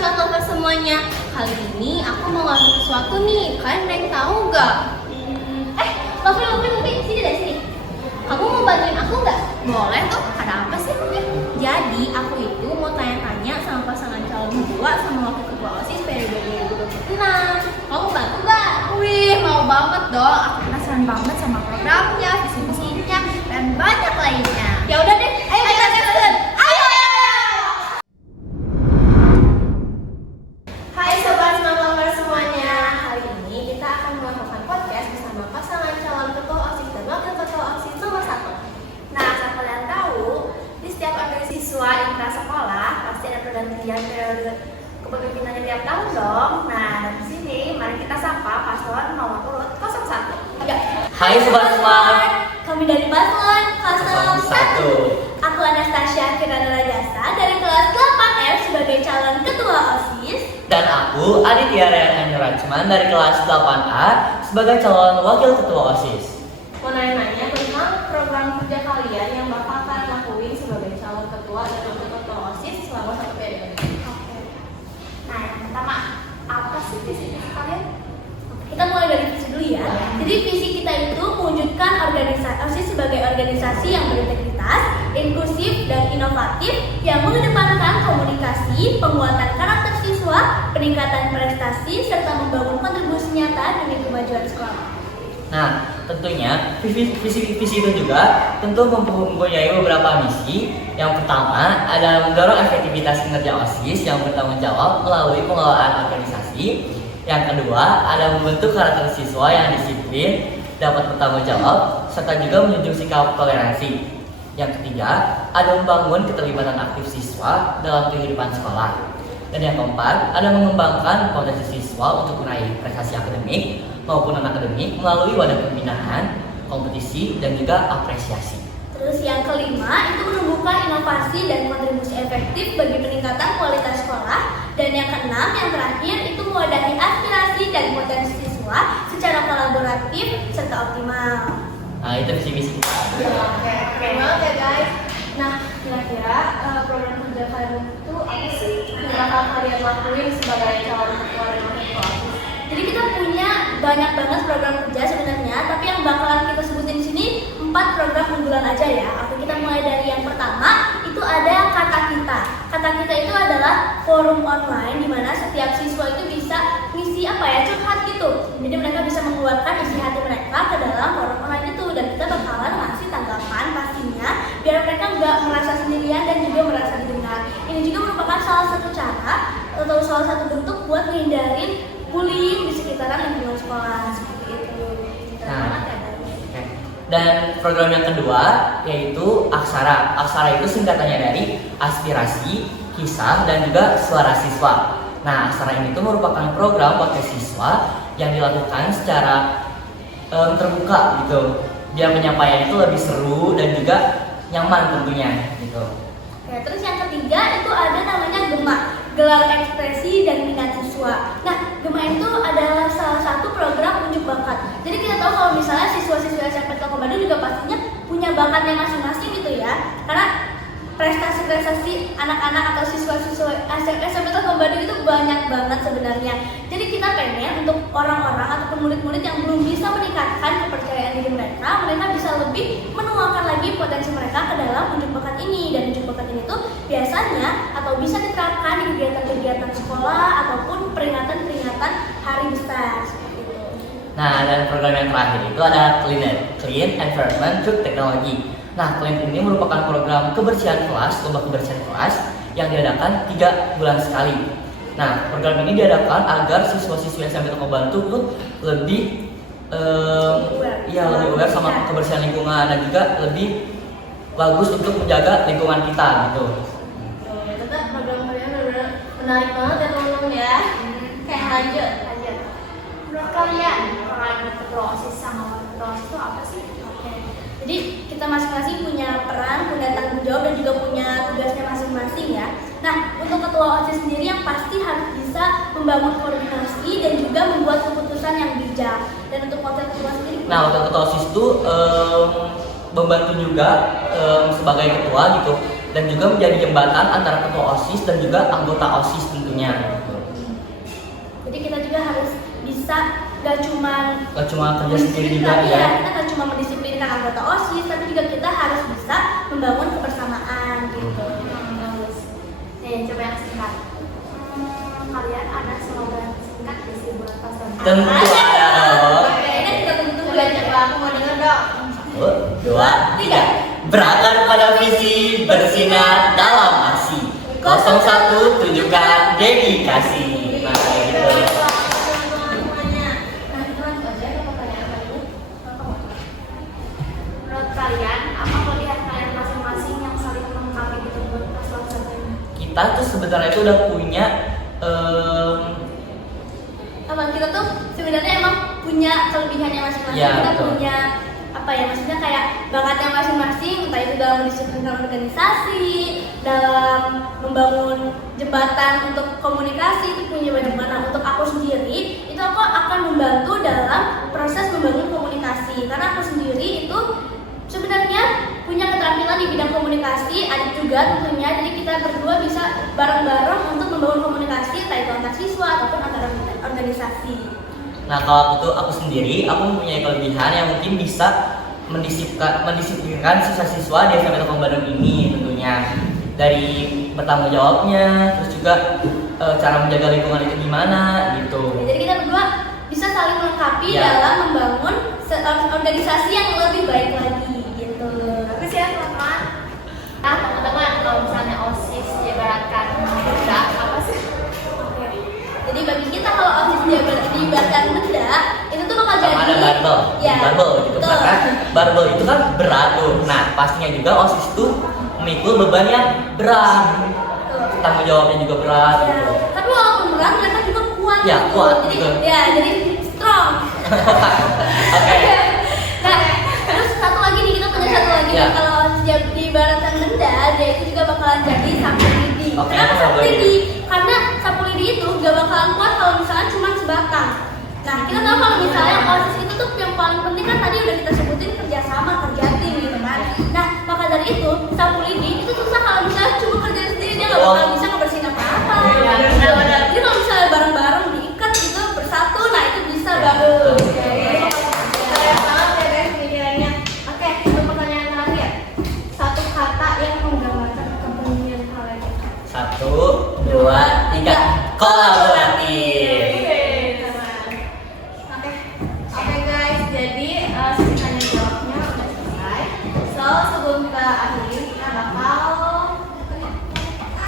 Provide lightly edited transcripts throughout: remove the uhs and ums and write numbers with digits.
sobat semuanya. Kali ini aku mau ngasih sesuatu nih. Kalian ada yang tahu nggak? Lofi, sini deh sini. Kamu mau bantuin aku nggak? Boleh tuh. Ada apa sih? Jadi aku itu mau tanya-tanya sama pasangan calon kedua sama wakil ketua OSIS periode 2026. Kamu bantu nggak? Wih, mau banget dong. Aku penasaran banget sama programnya, visi-misinya, dan banyak lainnya. Ya udah deh, ayo kita tes. Ayo! Hai sobat semangat semuanya. Hari ini kita akan melakukan podcast bersama pasangan calon ketua OSIS dan wakil ketua OSIS nomor 1. Nah, asal kalian tahu, di setiap organisasi siswa intra sekolah pasti ada pergantian periode kepemimpinannya tiap tahun dong. Nah, dari sini mari kita sapa paslon nomor urut 01. Ya. Hai Sobat Smart. Kami dari paslon 01. Aku Anastasia Kirana Rajasa dari kelas 8F sebagai calon ketua OSIS. Dan aku Aditya Ryan Rachman dari kelas 8A sebagai calon wakil ketua OSIS. Mau nanya-nanya tentang program kerja kalian yang bakal kalian lakuin sebagai calon ketua dan wakil ketua OSIS selama satu periode. Oke. Nah, yang pertama, apa sih visi-misi kalian? Kita mulai dari visi dulu ya. Jadi visi kita itu mewujudkan organisasi OSIS sebagai organisasi yang berintegritas, inklusif dan inovatif yang mengedepankan komunikasi, penguatan karakter siswa, peningkatan prestasi serta membangun kontribusi nyata demi kemajuan sekolah. Nah, tentunya visi itu juga tentu mempunyai beberapa misi. Yang pertama adalah mendorong efektivitas kinerja OSIS yang bertanggung jawab melalui pengelolaan organisasi. Yang kedua ada membentuk karakter siswa yang disiplin, dapat bertanggung jawab, serta juga menjunjung sikap toleransi. Yang ketiga ada membangun keterlibatan aktif siswa dalam kehidupan sekolah. Dan yang keempat ada mengembangkan potensi siswa untuk meraih prestasi akademik maupun non-akademik melalui wadah pembinaan, kompetisi, dan juga apresiasi. Terus yang kelima itu menumbuhkan inovasi dan kontribusi efektif bagi peningkatan kualitas sekolah. Dan yang keenam, yang terakhir itu mewadahi aspirasi dan potensi siswa secara kolaboratif serta optimal. Nah, itu visi-misi kita. Oke, Keren banget ya guys. Nah, kira-kira program kerja kalian itu apa sih yang bakal kalian lakuin sebagai calon ketua dan wakil ketua OSIS? Jadi kita punya banyak banget program kerja sebenarnya, tapi yang bakalan kita sebutin di sini 4 program unggulan aja ya. Oke, kita mulai dari yang pertama, itu ada Kata Kita. Kata Kita itu adalah forum online di mana setiap siswa itu bisa ngisi curhat gitu. Jadi mereka bisa mengeluarkan isi hati mereka ke dalam forum online itu, dan kita bakalan ngasih tanggapan pastinya biar mereka nggak merasa sendirian dan juga merasa didengar. Ini juga merupakan salah satu cara atau salah satu bentuk buat menghindarin bullying di sekitaran lingkungan sekolah seperti itu. Nah, oke. Dan program yang kedua yaitu Aksara. Aksara itu singkatannya dari aspirasi, kisah, dan juga suara siswa. Nah, Aksara ini tuh merupakan program pakai siswa yang dilakukan secara terbuka gitu. Biar penyampaian itu lebih seru dan juga nyaman tentunya gitu. Ya, terus yang ketiga itu ada namanya Gema, gelar ekspresi dan minat siswa. Nah, Gema itu adalah salah satu program unjuk bakat. Jadi kita tahu kalau misalnya siswa-siswa SMP Telkom Bandung juga pastinya punya bakatnya masing-masing gitu ya. Karena prestasi-prestasi anak-anak atau siswa-siswa SMP Telkom Bandung itu banyak banget sebenarnya. Jadi kita pengen untuk orang-orang ataupun murid-murid yang belum bisa meningkatkan kepercayaan diri mereka bisa lebih menuangkan lagi potensi mereka ke dalam unjuk bakat ini. Dan unjuk bakat ini tuh biasanya atau bisa diterapkan di kegiatan-kegiatan sekolah ataupun peringatan-peringatan hari besar seperti itu. Nah, dan program yang terakhir itu ada Clean Environment Through Technology. Nah, Clean ini merupakan program kebersihan kelas, lomba kebersihan kelas yang diadakan 3 bulan sekali. Nah, program ini diadakan agar siswa-siswi SMP Telkom Bandung tuh lebih lebih aware sama kebersihan lingkungan dan juga lebih bagus untuk menjaga lingkungan kita gitu. Tetap program kalian benar-benar menarik banget ya teman-teman ya. Kayak lanjut. Menurut kalian, peran ketua OSIS sama wakil ketua OSIS itu apa sih? Jadi kita masing-masing punya peran, punya tanggung jawab dan juga punya tugasnya masing-masing ya. Nah, untuk ketua OSIS sendiri yang pasti harus bisa membangun koordinasi dan juga membuat keputusan yang bijak. Dan untuk wakil ketua sendiri? Nah, wakil ketua OSIS itu membantu juga sebagai ketua gitu dan juga menjadi jembatan antara ketua OSIS dan juga anggota OSIS tentunya. Jadi kita juga harus bisa gak cuma kerja sendiri juga ya. Kita gak cuma mendisiplinkan anggota OSIS, tapi juga kita harus bisa membangun kebersamaan gitu. Bagus. Nih, coba yang singkat. Kalian ada slogan singkat gak sih buat paslon? Tentu ada dong. Kayaknya kita tunggu coba aku mau denger dong. 1, 2, 3. Berakar pada visi, bersinar dalam aksi. 01 tunjukkan dedikasi. Nah, gitu. Menurut kalian, apa kelebihan kalian masing-masing yang saling melengkapi gitu buat paslon satu ini? Kita tuh sebenarnya itu udah punya Abang kita tuh sebenarnya emang punya kelebihannya masing-masing. Ya, Kita betul. punya apa ya, maksudnya kayak bakatnya masing-masing, entah itu dalam mendisiplinkan organisasi, dalam membangun jembatan untuk komunikasi, itu punya banyak banget. Untuk aku sendiri itu aku akan membantu dalam proses membangun komunikasi, karena aku sendiri itu sebenarnya punya keterampilan di bidang komunikasi, adik juga tentunya. Jadi kita berdua bisa bareng-bareng untuk membangun komunikasi, entah itu antar siswa ataupun antar organisasi. Nah, kalau aku sendiri, aku mempunyai kelebihan yang mungkin bisa mendisiplinkan siswa-siswa di SMP Telkom Bandung ini tentunya. Dari bertanggung jawabnya, terus juga cara menjaga lingkungan itu gimana gitu. Jadi kita berdua bisa saling melengkapi Ya. dalam membangun organisasi yang lebih baik lagi gitu. Bagus ya teman-teman. Nah teman-teman, kalau misalnya OSIS diibaratkan benda, apa sih? Oke. Jadi bagi kita kalau OSIS diibaratkan benda, itu tuh bakal jadi Ada barbel, ya, barbel gitu betul. kan. Barbel itu kan berat tuh. Nah, pastinya juga OSIS tuh memikul beban yang berat. Betul. Tanggung jawabnya juga berat Ya, gitu. tapi walaupun berat mereka juga kuat Ya, gitu. kuat, Jadi betul. ya, jadi strong. Oke. Nah, terus satu lagi nih, kita punya satu lagi Ya. nih, kalau diibaratkan benda, dia itu juga bakalan jadi sapu lidi. Oke, Kenapa apa sapu lagi? lidi? Karena sapu lidi itu gak bakalan kuat kalau misalnya cuma sebatang. Nah, kita tahu kalau misalnya OSIS itu tuh yang paling penting kan tadi udah kita sebutin kerjasama, kerja tim gitu kan. Nah, maka dari itu sapu lidi itu susah kalau misalnya cuma kerja sendiri, dia gak bakal bisa ngebersihin apa-apa. Iya, benar-benar. Jadi kalau misalnya bareng-bareng diikat gitu bersatu, nah itu bisa bagus. Keren banget ya guys pemikirannya. Oke, untuk pertanyaan terakhir, satu kata yang menggambarkan kepemimpinan kalian. 1, 2, 3. Kolaboratif. Oke guys, jadi sesi tanya jawabnya udah selesai. So sebelum kita akhiri, kita bakal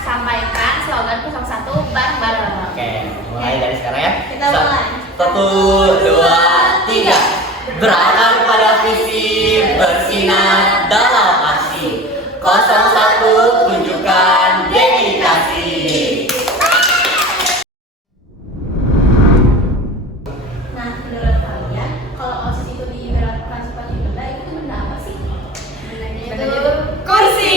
Sampaikan slogan 01 bareng-bareng. Oke, mulai dari sekarang ya. Kita mulai. 1, 2, 3. Berakar pada visi, bersinar dalam aksi. 01 tunjukkan dedikasi. Nah, menurut kalian, kalau OSIS itu diibaratkan seperti benda, itu benda apa sih? Bendanya itu Kursi.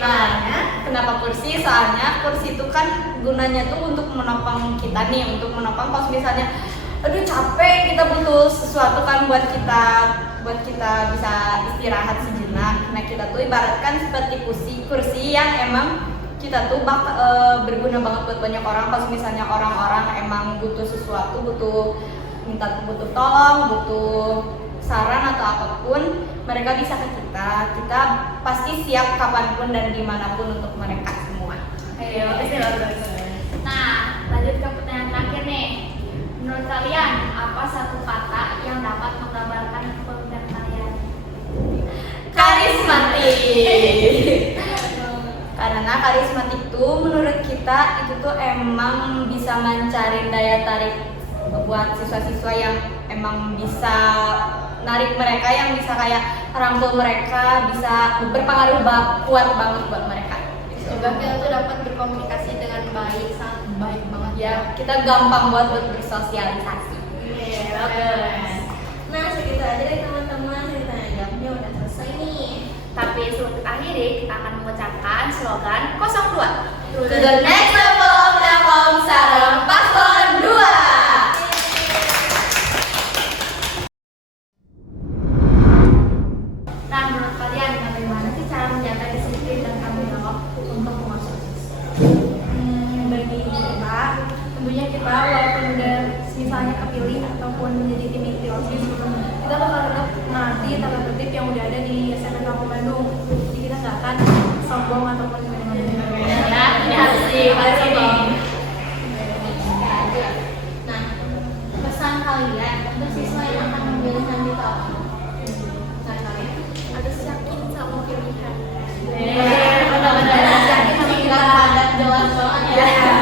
Soalnya, Kenapa kursi? Soalnya kursi itu kan gunanya tuh untuk menopang kita nih, untuk menopang pas misalnya aduh capek, kita butuh sesuatu kan buat kita bisa istirahat sejenak. Nah, kita tuh ibaratkan seperti kursi yang emang kita tuh berguna banget buat banyak orang. Pas misalnya orang-orang emang butuh sesuatu, butuh tolong, butuh saran atau apapun, mereka bisa ke kita. Kita pasti siap kapanpun dan dimanapun untuk mereka semua. Ayo, bagus. Nah, lanjut ke pertanyaan terakhir nih. Menurut kalian, apa satu kata yang dapat menggambarkan kepemimpinan kalian? Karismatik. Karena karismatik itu menurut kita itu tuh emang bisa mencari daya tarik buat siswa-siswa yang emang bisa narik mereka, yang bisa kayak rangkul mereka, bisa berpengaruh kuat banget buat mereka. juga kita tuh dapat berkomunikasi dengan baik, sangat baik banget Ya, kita gampang buat bersosialisasi. Bagus. Nah, segitu aja deh teman-teman, ceritanya jawabnya udah selesai nih. Tapi sebelum kita akhiri, kita akan mengucapkan slogan 02. To the next level of Telkom Sarang Paslon 2. Nah, menurut kalian bagaimana sih cara menjaga disiplin dan tanggung jawab tentunya kita walaupun udah misalnya kepilih ataupun menjadi tim inti OSIS gitu, kita bakal tetap menaati tata tertib yang udah ada di SMK Kampung Bandung. Jadi kita nggak akan sombong ataupun gimana-gimana. Ya, ini harus dibahas dong. Nah, pesan kalian untuk siswa yang akan memilih nanti itu apa? Pesan kalian? Harus yakin sama pilihan. Benar-benar yakin sama kita dan jelas banget ya.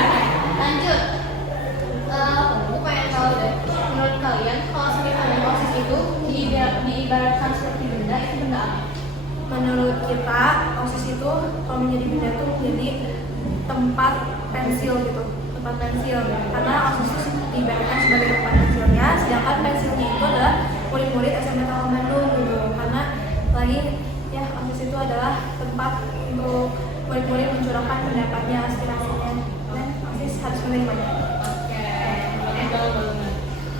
Lanjut. Aku pengen tahu deh, menurut kalian kalau semifinal OSIS itu diibaratkan seperti benda, itu benda apa? Menurut kita, OSIS itu kalau menjadi benda itu menjadi tempat pensil gitu, tempat pensil. Karena OSIS itu diibaratkan sebagai tempat pensilnya, sedangkan pensilnya itu adalah murid-murid SMK Kampung Bandung gitu. Karena lagi ya OSIS itu adalah tempat untuk murid-murid mencurahkan pendapatnya, aspirasinya, dan OSIS harus menerimanya.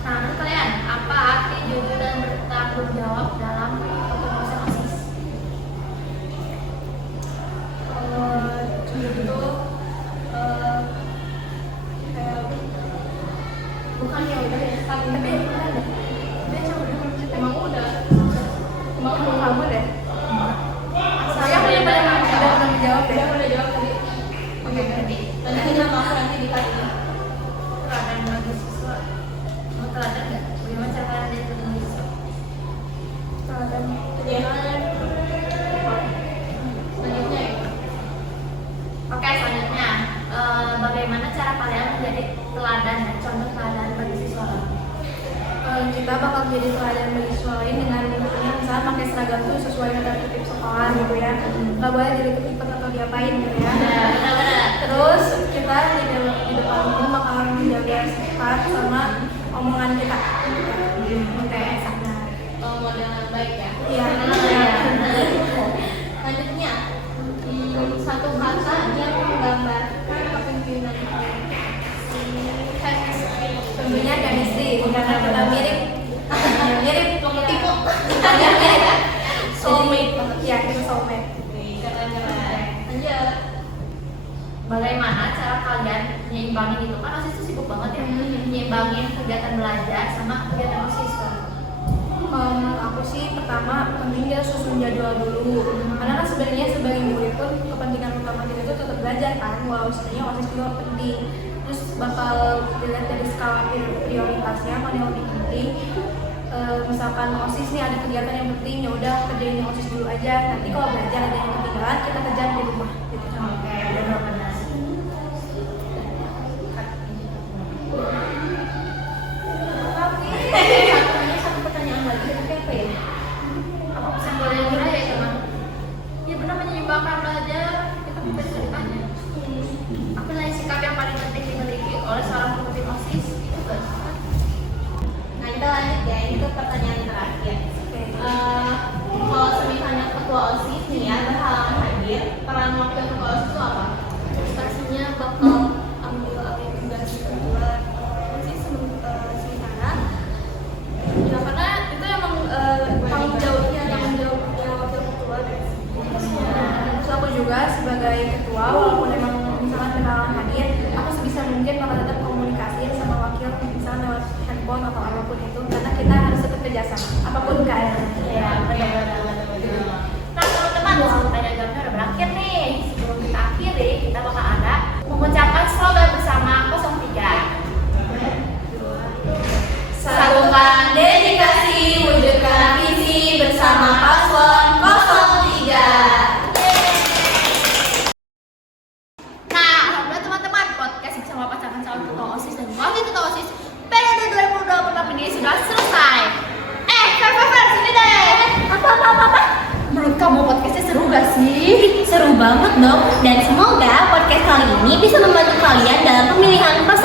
Nah, menurut kalian apa arti jujur dan bertanggung jawab dalam kepengurusan OSIS? Jujur itu kayak bukan ya udah ya, tapi udah deh. Emang udah kamu deh. Saya udah menjawab deh. Udah jawab tadi. Oke, nanti nama aku nanti di kali ini. Teladan bagi siswa. Mau teladan nggak? Bagaimana cara kalian jadi teladan siswa? Teladan kegiatan. Selanjutnya ya. Oke, selanjutnya bagaimana cara kalian menjadi teladan dan contoh teladan bagi siswa? Kita bakal menjadi teladan bagi siswa lain dengan tentunya misalnya pakai seragam tuh sesuai dengan tertib sekolah gitu ya, nggak boleh jadi ikut atau diapain gitu ya. Terus kita di depan umum bakal menjaga sifat sama omongan kita. Oke, model yang baik ya. Iya. Lanjutnya, satu kata yang menggambarkan kepemimpinan kalian. Tentunya chemistry, karena kita mirip tipe soulmate banget ya, kita soulmate. Lanjut. Bagaimana cara kalian nyimbangin itu? Kan OSIS itu sibuk banget ya, nyimbangin kegiatan belajar sama kegiatan OSIS kan? Menurut aku sih pertama penting dia susun jadwal dulu, karena kan sebenarnya sebagai murid pun kepentingan utama kita itu tetap belajar kan, walau sebenarnya OSIS juga penting. Terus bakal dilihat dari skala prioritasnya mana yang lebih penting. Misalkan OSIS nih ada kegiatan yang penting, ya udah kerjain yang OSIS dulu aja. Nanti kalau belajar ada yang ketinggalan kita kerjain di rumah. Gitu. Oke, benar-benar. Satu pertanyaan lagi, tapi apa ya? Apa kesimpulannya kira ya teman? Ya benar menyeimbangkan belajar kita bisa ditanya. Apa nilai sikap yang paling penting dimiliki oleh seorang pemimpin OSIS itu kan? Nah kita lanjut ya, ini tuh pertanyaan terakhir. Kalau misalnya ketua OSIS nih ya berhalangan hadir, peran wakil ketua OSIS itu apa? Pastinya bakal ambil alih tugas ketua OSIS sementara. Ya karena itu emang tanggung jawabnya wakil ketua. Terus aku juga sebagai ketua, walaupun emang misalnya berhalangan hadir, aku sebisa mungkin bakal tetap komunikasiin sama wakil misalnya lewat handphone atau apapun itu, karena kita harus tetap kerjasama apapun keadaannya. Ya, benar-benar. Nah, teman-teman, sampai diagramnya udah berakhir nih. Sebelum kita akhiri, kita bakal ada mengucapkan slogan bersama 03. Satukan dedikasi, wujudkan visi bersama paslon 03. Nah, alhamdulillah teman-teman, podcast bersama pasangan calon ketua OSIS dan wakil ketua OSIS periode 2024 ini sudah selesai. Fer, sini deh. Apa? Menurut kamu podcastnya seru gak sih? Seru banget dong, dan semoga podcast kali ini bisa membantu kalian dalam pemilihan pasangan